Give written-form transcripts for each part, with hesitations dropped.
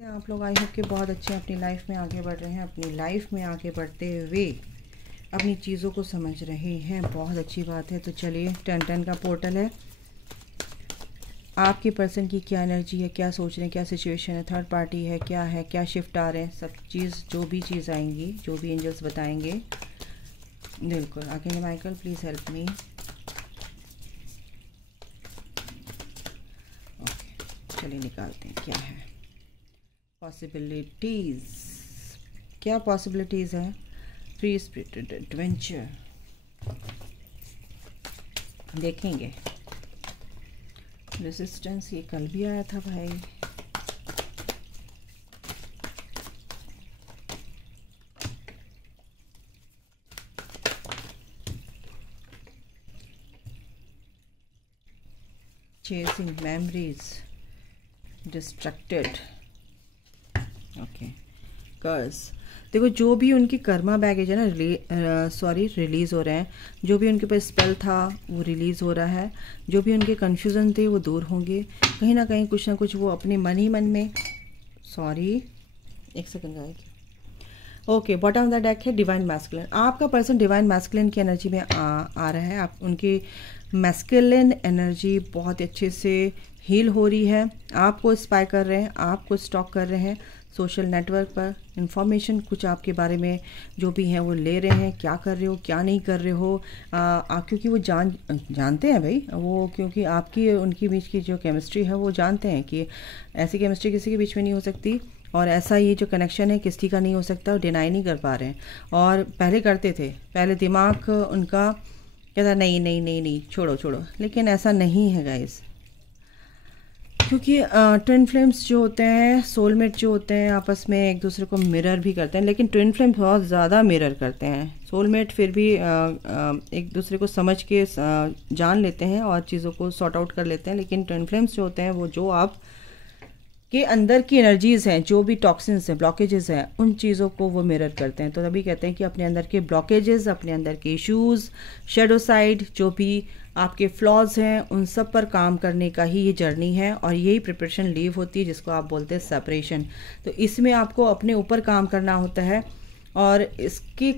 आप लोग I hope कि बहुत अच्छे अपनी लाइफ में आगे बढ़ रहे हैं। अपनी लाइफ में आगे बढ़ते हुए अपनी चीज़ों को समझ रहे हैं, बहुत अच्छी बात है। तो चलिए, 10-10 का पोर्टल है। आपके पर्सन की क्या एनर्जी है, क्या सोच रहे हैं, क्या सिचुएशन है, थर्ड पार्टी है, क्या शिफ्ट आ रहे हैं, सब चीज़ जो भी चीज़ आएंगी, जो भी एंजल्स बताएंगे। बिल्कुल। आगे Michael please help me. Okay, चलिए निकालते हैं क्या है पॉसिबिलिटीज़। क्या पॉसिबिलिटीज़ है? फ्री स्पिरिटेड एडवेंचर देखेंगे। रेजिस्टेंस ये कल भी आया था भाई। Chasing memories, distracted. ओके, कर्स। देखो, जो भी उनकी कर्मा बैगेज है ना, रिलीज़ हो रहे हैं। जो भी उनके पास स्पेल था वो रिलीज़ हो रहा है। जो भी उनके कन्फ्यूज़न थे वो दूर होंगे। कहीं ना कहीं कुछ ना कुछ वो अपने मन ही मन में, एक सेकंड आएगी। Okay, bottom of the deck है डिवाइन मैस्कुलिन। आपका पर्सन डिवाइन मैस्कुलिन की एनर्जी में आ रहा है। आप उनकी मैस्कुलिन एनर्जी बहुत अच्छे से हील हो रही है। आपको स्पाई कर रहे हैं, आपको स्टॉक कर रहे हैं सोशल नेटवर्क पर। इंफॉर्मेशन कुछ आपके बारे में जो भी हैं वो ले रहे हैं, क्या कर रहे हो, क्या नहीं कर रहे हो। क्योंकि वो जानते हैं भाई वो, क्योंकि आपकी उनकी बीच की जो केमिस्ट्री है वो जानते हैं कि ऐसी केमिस्ट्री किसी के बीच में नहीं हो सकती, और ऐसा ये जो कनेक्शन है किसी का नहीं हो सकता। और डिनाई नहीं कर पा रहे हैं। और पहले करते थे, पहले दिमाग उनका कहता नहीं नहीं नहीं नहीं, छोड़ो छोड़ो, लेकिन ऐसा नहीं है गाइस। क्योंकि ट्विन फ्लेम्स जो होते हैं, सोलमेट जो होते हैं, आपस में एक दूसरे को मिरर भी करते हैं, लेकिन ट्विन फ्लेम बहुत ज़्यादा मिरर करते हैं। सोलमेट फिर भी एक दूसरे को समझ के जान लेते हैं और चीज़ों को सॉर्ट आउट कर लेते हैं। लेकिन ट्विन फ्लेम्स जो होते हैं वो जो आप के अंदर की एनर्जीज़ हैं, जो भी टॉक्सिन्स हैं, ब्लॉकेजेस हैं, उन चीज़ों को वो मिरर करते हैं। तो तभी कहते हैं कि अपने अंदर के ब्लॉकेजेस, अपने अंदर के इश्यूज़, शेडो साइड, जो भी आपके फ्लॉज हैं, उन सब पर काम करने का ही ये जर्नी है। और यही प्रिपरेशन लीव होती है, जिसको आप बोलते हैं सेपरेशन। तो इसमें आपको अपने ऊपर काम करना होता है, और इसके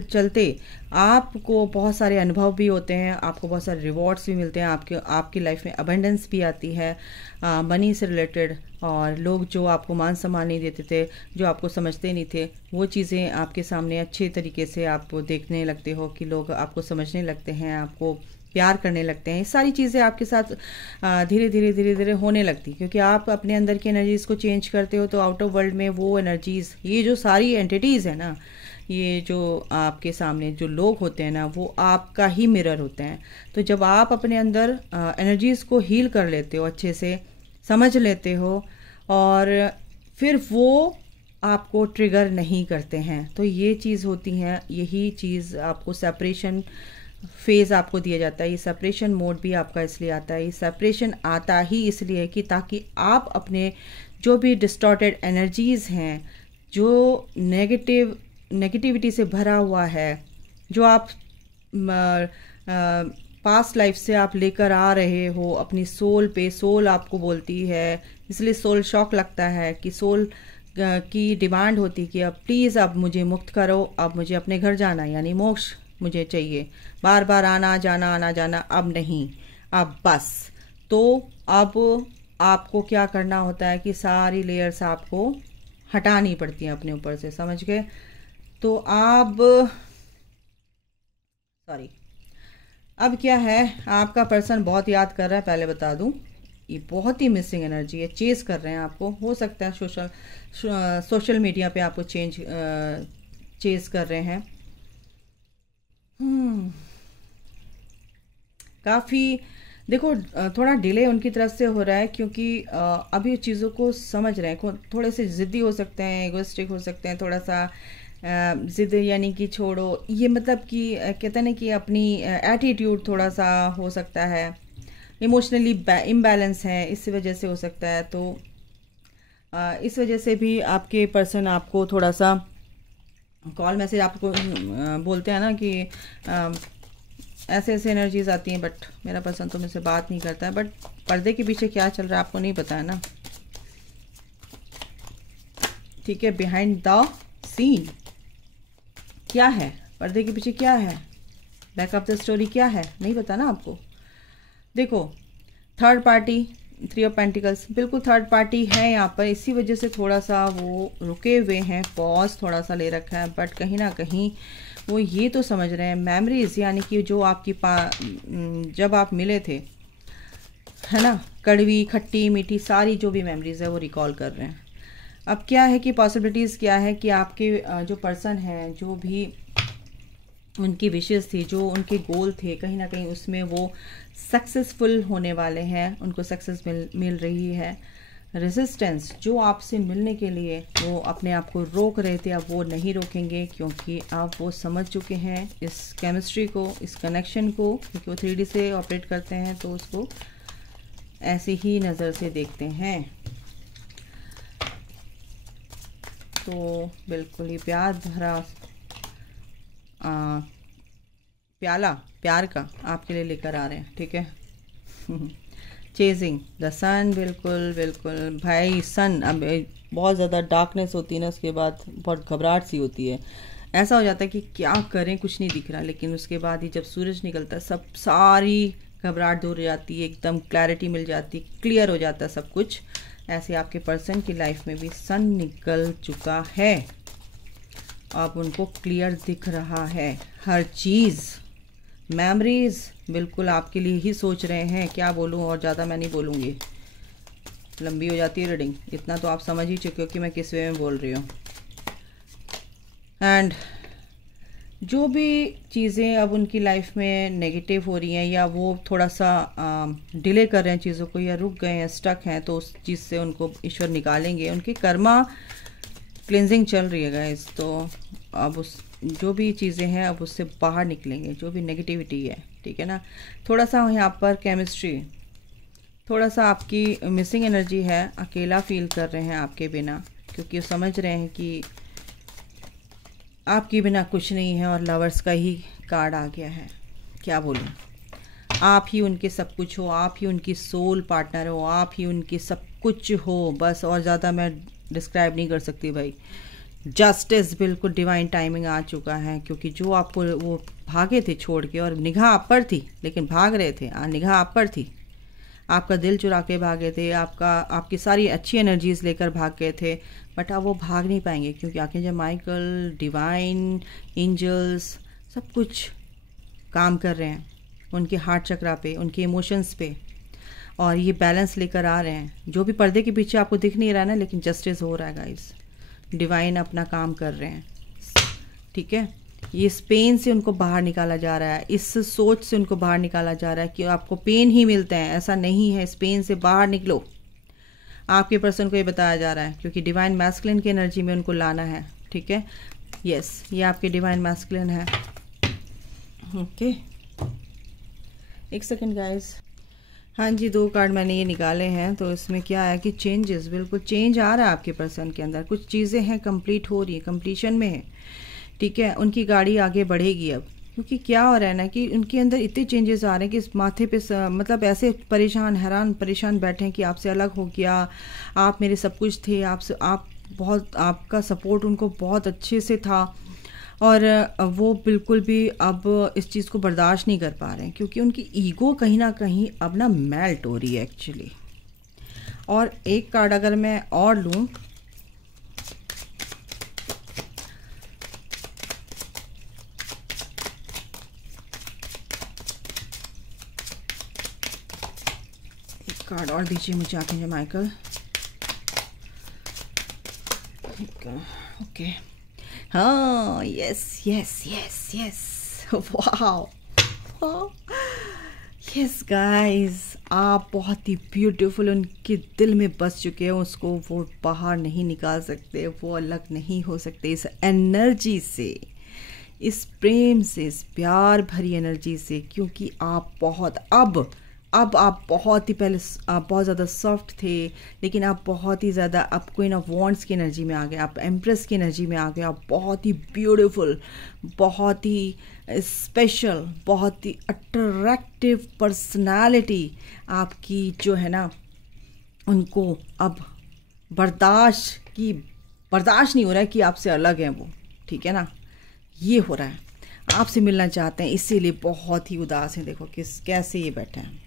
चलते आपको बहुत सारे अनुभव भी होते हैं, आपको बहुत सारे रिवॉर्ड्स भी मिलते हैं, आपकी लाइफ में अबंडेंस भी आती है मनी से रिलेटेड। और लोग जो आपको मान सम्मान नहीं देते थे, जो आपको समझते नहीं थे, वो चीज़ें आपके सामने अच्छे तरीके से आप देखने लगते हो कि लोग आपको समझने लगते हैं, आपको प्यार करने लगते हैं। ये सारी चीज़ें आपके साथ धीरे धीरे धीरे धीरे होने लगती, क्योंकि आप अपने अंदर की एनर्जीज़ को चेंज करते हो। तो आउट ऑफ वर्ल्ड में वो एनर्जीज़, ये जो सारी एंटिटीज़ है ना, ये जो आपके सामने जो लोग होते हैं ना, वो आपका ही मिरर होते हैं। तो जब आप अपने अंदर एनर्जीज़ को हील कर लेते हो, अच्छे से समझ लेते हो, और फिर वो आपको ट्रिगर नहीं करते हैं, तो ये चीज़ होती है। यही चीज़ आपको सेपरेशन फेज़ आपको दिया जाता है। ये सेपरेशन मोड भी आपका इसलिए आता है। ये सेपरेशन आता ही इसलिए कि ताकि आप अपने जो भी डिस्टॉर्टेड एनर्जीज़ हैं, जो नेगेटिविटी से भरा हुआ है, जो आप पास्ट लाइफ से आप लेकर आ रहे हो अपनी सोल पे, सोल आपको बोलती है, इसलिए सोल शॉक लगता है कि सोल की डिमांड होती है कि अब प्लीज़ अब मुझे मुक्त करो, अब मुझे अपने घर जाना, यानी मोक्ष मुझे चाहिए। बार बार आना जाना अब नहीं, अब बस। तो अब आपको क्या करना होता है कि सारी लेयर्स आपको हटानी पड़ती हैं अपने ऊपर से, समझ गए? तो अब क्या है, आपका पर्सन बहुत याद कर रहा है, पहले बता दूं। ये बहुत ही मिसिंग एनर्जी है, चेज कर रहे हैं आपको। हो सकता है सोशल मीडिया पे आपको चेज कर रहे हैं। काफ़ी देखो, थोड़ा डिले उनकी तरफ से हो रहा है, क्योंकि अभी चीज़ों को समझ रहे हैं। थोड़े से ज़िद्दी हो सकते हैं, एगोइस्टिक हो सकते हैं, थोड़ा सा ज़िद यानी कि छोड़ो, ये मतलब कि कहते हैं ना कि अपनी एटीट्यूड थोड़ा सा हो सकता है, इमोशनली इम्बैलेंस है, इस वजह से हो सकता है। तो इस वजह से भी आपके पर्सन आपको थोड़ा सा कॉल मैसेज आपको बोलते हैं ना कि ऐसे ऐसे एनर्जीज आती हैं, बट मेरा पर्सन तो मुझसे बात नहीं करता है। बट पर्दे के पीछे क्या चल रहा है आपको नहीं पता है ना। ठीक है, बिहाइंड द सीन क्या है, पर्दे के पीछे क्या है, बैक ऑफ द स्टोरी क्या है, नहीं पता ना आपको। देखो थर्ड पार्टी, 3 ऑफ पेंटिकल्स, बिल्कुल थर्ड पार्टी है यहाँ पर, इसी वजह से थोड़ा सा वो रुके हुए हैं, पॉज थोड़ा सा ले रखा है, बट कहीं ना कहीं वो ये तो समझ रहे हैं मेमोरीज, यानी कि जो आपकी जब आप मिले थे, है ना, कड़वी खट्टी मीठी सारी जो भी मेमोरीज है वो रिकॉल कर रहे हैं। अब क्या है कि पॉसिबिलिटीज़ क्या है कि आपके जो पर्सन हैं, जो भी उनकी विशेस थी, जो उनके गोल थे, कहीं ना कहीं उसमें वो सक्सेसफुल होने वाले हैं, उनको सक्सेस मिल रही है। रेजिस्टेंस जो आपसे मिलने के लिए वो अपने आप को रोक रहे थे, अब वो नहीं रोकेंगे, क्योंकि अब वो समझ चुके हैं इस केमिस्ट्री को, इस कनेक्शन को, क्योंकि वो 3D से ऑपरेट करते हैं तो उसको ऐसे ही नज़र से देखते हैं। तो बिल्कुल ही प्यार भरा प्याला प्यार का आपके लिए लेकर आ रहे हैं, ठीक है। चेजिंग द सन, बिल्कुल बिल्कुल भाई, सन अब बहुत ज़्यादा डार्कनेस होती है ना, उसके बाद बहुत घबराहट सी होती है, ऐसा हो जाता है कि क्या करें, कुछ नहीं दिख रहा, लेकिन उसके बाद ही जब सूरज निकलता है सब सारी घबराहट दूर हो जाती है, एकदम क्लैरिटी मिल जाती है, क्लियर हो जाता है सब कुछ। ऐसे आपके पर्सन की लाइफ में भी सन निकल चुका है, अब उनको क्लियर दिख रहा है हर चीज़, मेमोरीज बिल्कुल आपके लिए ही सोच रहे हैं। क्या बोलूं, और ज़्यादा मैं नहीं बोलूँगी, लंबी हो जाती है रीडिंग, इतना तो आप समझ ही चुके हो कि मैं किस वे में बोल रही हूँ। एंड जो भी चीज़ें अब उनकी लाइफ में नेगेटिव हो रही हैं, या वो थोड़ा सा डिले कर रहे हैं चीज़ों को, या रुक गए हैं, स्टक हैं, तो उस चीज़ से उनको ईश्वर निकालेंगे। उनकी कर्मा क्लिनजिंग चल रही है गाइस, तो अब उस जो भी चीज़ें हैं अब उससे बाहर निकलेंगे, जो भी नेगेटिविटी है, ठीक है ना। थोड़ा सा यहाँ पर केमिस्ट्री, थोड़ा सा आपकी मिसिंग एनर्जी है, अकेला फील कर रहे हैं आपके बिना, क्योंकि वो समझ रहे हैं कि आपके बिना कुछ नहीं है, और लवर्स का ही कार्ड आ गया है। क्या बोलूँ, आप ही उनके सब कुछ हो, आप ही उनकी सोल पार्टनर हो, आप ही उनकी सब कुछ हो, बस, और ज़्यादा मैं डिस्क्राइब नहीं कर सकती भाई। जस्टिस, बिल्कुल डिवाइन टाइमिंग आ चुका है, क्योंकि जो आपको वो भागे थे छोड़ के, और निगाह आप पर थी लेकिन भाग रहे थे, निगाह आप पर थी, आपका दिल चुरा के भागे थे, आपकी सारी अच्छी एनर्जीज लेकर भाग गए थे, बट अब वो भाग नहीं पाएंगे, क्योंकि आर्कएंजल माइकल, डिवाइन एंजल्स सब कुछ काम कर रहे हैं उनके हार्ट चक्रा पे, उनके इमोशंस पे, और ये बैलेंस लेकर आ रहे हैं। जो भी पर्दे के पीछे आपको दिख नहीं रहा ना, लेकिन जस्टिस हो रहा है गाइस, डिवाइन अपना काम कर रहे हैं, ठीक है। ये इस पेन से उनको बाहर निकाला जा रहा है, इस सोच से उनको बाहर निकाला जा रहा है कि आपको पेन ही मिलते हैं, ऐसा नहीं है, इस पेन से बाहर निकलो, आपके पर्सन को ये बताया जा रहा है, क्योंकि डिवाइन मैस्कुलिन की एनर्जी में उनको लाना है, ठीक है। यस, ये आपके डिवाइन मैस्कुलिन है, ओके। एक सेकेंड गाइस, हाँ जी, 2 कार्ड मैंने ये निकाले हैं, तो इसमें क्या है कि चेंजेस, बिल्कुल चेंज आ रहा है आपके पर्सन के अंदर, कुछ चीज़ें हैं कंप्लीट हो रही है, कंप्लीशन में है, ठीक है। उनकी गाड़ी आगे बढ़ेगी अब, क्योंकि क्या हो रहा है ना कि उनके अंदर इतने चेंजेस आ रहे हैं कि इस माथे पे मतलब ऐसे परेशान हैरान परेशान बैठे हैं कि आपसे अलग हो गया, आप मेरे सब कुछ थे, आपका सपोर्ट उनको बहुत अच्छे से था, और वो बिल्कुल भी अब इस चीज़ को बर्दाश्त नहीं कर पा रहे हैं, क्योंकि उनकी ईगो कहीं ना कहीं अब ना मेल्ट हो रही है एक्चुअली। और एक कार्ड अगर मैं और लूँ, एक कार्ड और दीजिए मुझे आर्कएंजल माइकल, ओके। हाँ, yes yes yes yes, wow, yes guys, आप बहुत ही ब्यूटीफुल उनके दिल में बस चुके हैं, उसको वो बाहर नहीं निकाल सकते, वो अलग नहीं हो सकते इस एनर्जी से, इस प्रेम से, इस प्यार भरी एनर्जी से, क्योंकि आप बहुत अब आप बहुत ही पहले आप बहुत ज़्यादा सॉफ्ट थे, लेकिन आप बहुत ही ज़्यादा आप क्वीन ऑफ वॉन्ड्स की एनर्जी में आ गए, आप एम्प्रेस की एनर्जी में आ गए, आप बहुत ही ब्यूटीफुल, बहुत ही स्पेशल, बहुत ही अट्रैक्टिव पर्सनालिटी आपकी जो है ना, उनको अब बर्दाश्त की बर्दाश्त नहीं हो रहा है कि आपसे अलग है वो, ठीक है ना, ये हो रहा है, आपसे मिलना चाहते हैं, इसीलिए बहुत ही उदास हैं। देखो किस कैसे ये बैठे हैं,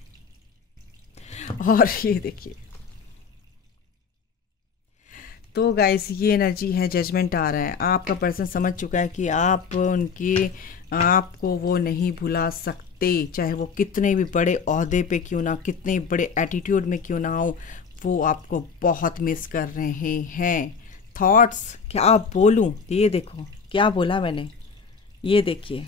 और ये देखिए। तो गाइस ये एनर्जी है, जजमेंट आ रहा है, आपका पर्सन समझ चुका है कि आपको वो नहीं भुला सकते, चाहे वो कितने भी बड़े ओहदे पे क्यों ना, कितने बड़े एटीट्यूड में क्यों ना हो, वो आपको बहुत मिस कर रहे हैं। थॉट्स क्या बोलूं, ये देखो क्या बोला मैंने, ये देखिए,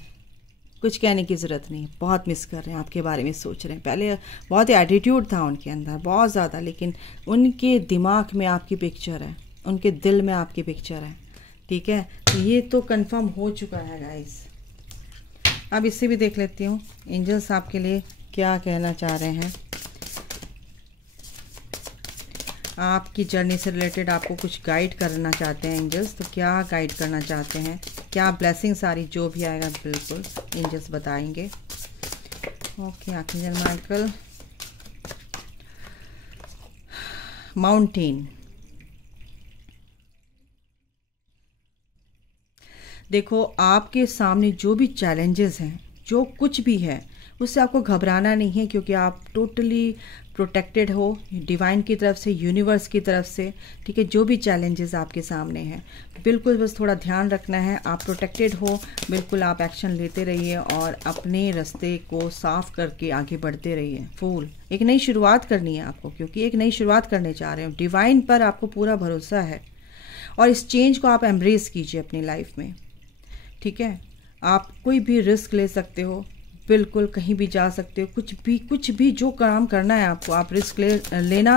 कुछ कहने की ज़रूरत नहीं, बहुत मिस कर रहे हैं, आपके बारे में सोच रहे हैं। पहले बहुत एटीट्यूड था उनके अंदर, बहुत ज़्यादा, लेकिन उनके दिमाग में आपकी पिक्चर है, उनके दिल में आपकी पिक्चर है, ठीक है। तो ये तो कंफर्म हो चुका है गाइस। अब इससे भी देख लेती हूँ एंजल्स आपके लिए क्या कहना चाह रहे हैं। आपकी जर्नी से रिलेटेड आपको कुछ गाइड करना चाहते हैं एंजल्स, तो क्या गाइड करना चाहते हैं, क्या ब्लेसिंग सारी जो भी आएगा बिल्कुल एंजल्स बताएंगे। ओके आर्कएंजल माइकल, माउंटेन, देखो आपके सामने जो भी चैलेंजेस हैं, जो कुछ भी है, उससे आपको घबराना नहीं है, क्योंकि आप टोटली प्रोटेक्टेड हो डिवाइन की तरफ से, यूनिवर्स की तरफ से, ठीक है। जो भी चैलेंजेस आपके सामने हैं, बिल्कुल बस थोड़ा ध्यान रखना है, आप प्रोटेक्टेड हो, बिल्कुल आप एक्शन लेते रहिए और अपने रास्ते को साफ करके आगे बढ़ते रहिए। फूल, एक नई शुरुआत करनी है आपको, क्योंकि एक नई शुरुआत करने जा रहे हो, डिवाइन पर आपको पूरा भरोसा है, और इस चेंज को आप एम्ब्रेस कीजिए अपनी लाइफ में, ठीक है। आप कोई भी रिस्क ले सकते हो, बिल्कुल कहीं भी जा सकते हो, कुछ भी जो काम करना है आपको, आप रिस्क लेना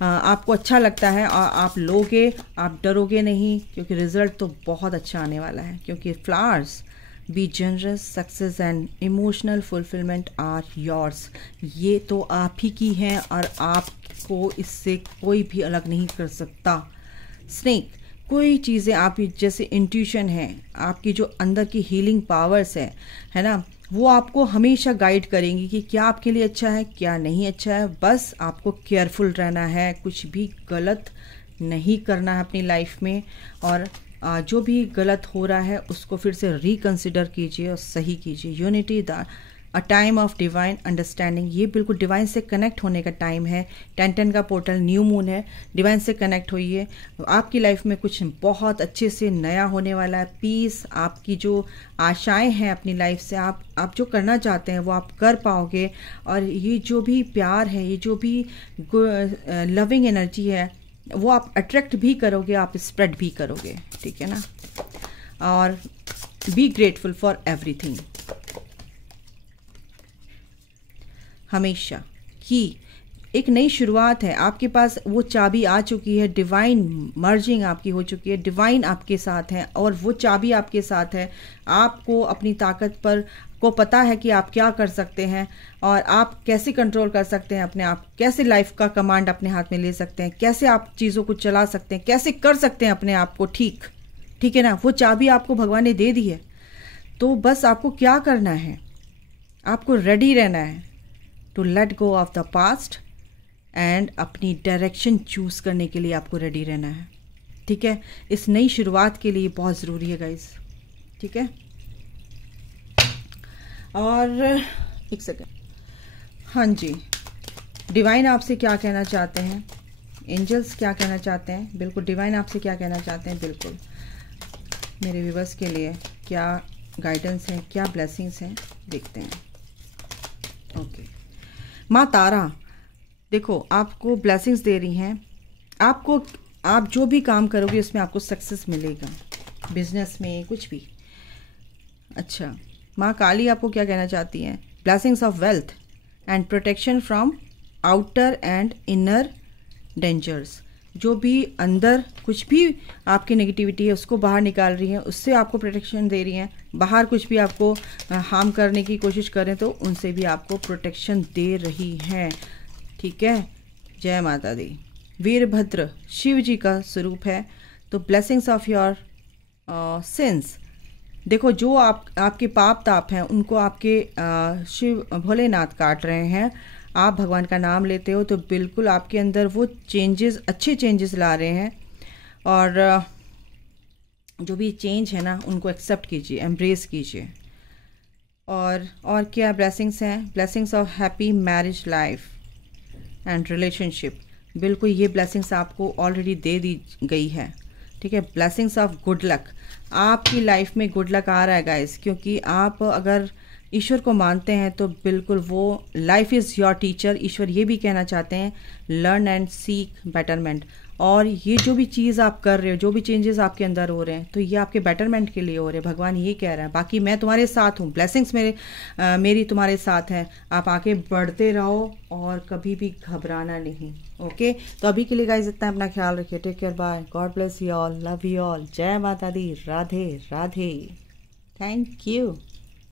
आपको अच्छा लगता है, और आप लोगे, आप डरोगे नहीं, क्योंकि रिजल्ट तो बहुत अच्छा आने वाला है। क्योंकि flowers, be generous, success and emotional fulfilment are yours, ये तो आप ही की हैं, और आपको इससे कोई भी अलग नहीं कर सकता। स्नेक, कोई चीज़ें आप जैसे इंट्यूशन है, आपकी जो अंदर की हीलिंग पावर्स है ना, वो आपको हमेशा गाइड करेंगी कि क्या आपके लिए अच्छा है, क्या नहीं अच्छा है। बस आपको केयरफुल रहना है, कुछ भी गलत नहीं करना है अपनी लाइफ में, और जो भी गलत हो रहा है उसको फिर से रिकंसिडर कीजिए और सही कीजिए। Unity the a time of divine understanding, ये बिल्कुल डिवाइन से कनेक्ट होने का टाइम है। 10-10 का पोर्टल, न्यू मून है, डिवाइन से कनेक्ट होइए, आपकी लाइफ में कुछ बहुत अच्छे से नया होने वाला है। पीस, आपकी जो आशाएं हैं अपनी लाइफ से, आप जो करना चाहते हैं वो आप कर पाओगे, और ये जो भी प्यार है, ये जो भी लविंग एनर्जी है, वो आप अट्रैक्ट भी करोगे, आप स्प्रेड भी करोगे, ठीक है ना। और बी ग्रेटफुल फॉर एवरीथिंग, हमेशा कि एक नई शुरुआत है, आपके पास वो चाबी आ चुकी है, डिवाइन मर्जिंग आपकी हो चुकी है, डिवाइन आपके साथ है, और वो चाबी आपके साथ है। आपको अपनी ताकत पर को पता है कि आप क्या कर सकते हैं, और आप कैसे कंट्रोल कर सकते हैं अपने आप, कैसे लाइफ का कमांड अपने हाथ में ले सकते हैं, कैसे आप चीज़ों को चला सकते हैं, कैसे कर सकते हैं अपने आप को ठीक है ना। वो चाबी आपको भगवान ने दे दी है, तो बस आपको क्या करना है, आपको रेडी रहना है to let go of the past, and अपनी डायरेक्शन चूज करने के लिए आपको रेडी रहना है, ठीक है। इस नई शुरुआत के लिए बहुत ज़रूरी है गाइस, ठीक है। और एक सेकेंड, हाँ जी, डिवाइन आपसे क्या कहना चाहते हैं, एंजल्स क्या कहना चाहते हैं, बिल्कुल डिवाइन आपसे क्या कहना चाहते हैं, बिल्कुल मेरे व्यूअर्स के लिए क्या गाइडेंस है, क्या ब्लेसिंग्स हैं, देखते हैं। ओके, माँ तारा देखो आपको ब्लेसिंग्स दे रही हैं, आप जो भी काम करोगे उसमें आपको सक्सेस मिलेगा, बिजनेस में कुछ भी। अच्छा, माँ काली आपको क्या कहना चाहती हैं, blessings of wealth and protection from outer and inner dangers, जो भी अंदर कुछ भी आपकी नेगेटिविटी है उसको बाहर निकाल रही हैं, उससे आपको प्रोटेक्शन दे रही हैं। बाहर कुछ भी आपको हार्म करने की कोशिश करें तो उनसे भी आपको प्रोटेक्शन दे रही हैं, ठीक है। जय माता दी। वीरभद्र शिव जी का स्वरूप है, तो ब्लेसिंग्स ऑफ योर सिंस, देखो जो आपके पाप ताप हैं उनको आपके शिव भोलेनाथ काट रहे हैं। आप भगवान का नाम लेते हो तो बिल्कुल आपके अंदर वो चेंजेस, अच्छे चेंजेस ला रहे हैं। और जो भी चेंज है ना उनको एक्सेप्ट कीजिए, एम्ब्रेस कीजिए। और क्या ब्लेसिंग्स हैं? Blessings of happy marriage life and relationship. बिल्कुल ये ब्लेसिंग्स आपको ऑलरेडी दे दी गई है, ठीक है। ब्लेसिंग्स ऑफ गुड लक, आपकी लाइफ में गुड लक आ रहा है गाइस, क्योंकि आप अगर ईश्वर को मानते हैं तो बिल्कुल वो लाइफ इज़ योर टीचर। ईश्वर ये भी कहना चाहते हैं लर्न एंड सीक बेटरमेंट। और ये जो भी चीज़ आप कर रहे हो, जो भी चेंजेस आपके अंदर हो रहे हैं, तो ये आपके बेटरमेंट के लिए हो रहे हैं। भगवान ये कह रहा है। बाकी मैं तुम्हारे साथ हूँ, ब्लेसिंग्स मेरी तुम्हारे साथ है। आप आगे बढ़ते रहो और कभी भी घबराना नहीं। ओके, तो अभी के लिए गाइस इतना, अपना ख्याल रखिए। Take care, bye, God bless you all, love you all, जय माता दी, राधे राधे, थैंक यू।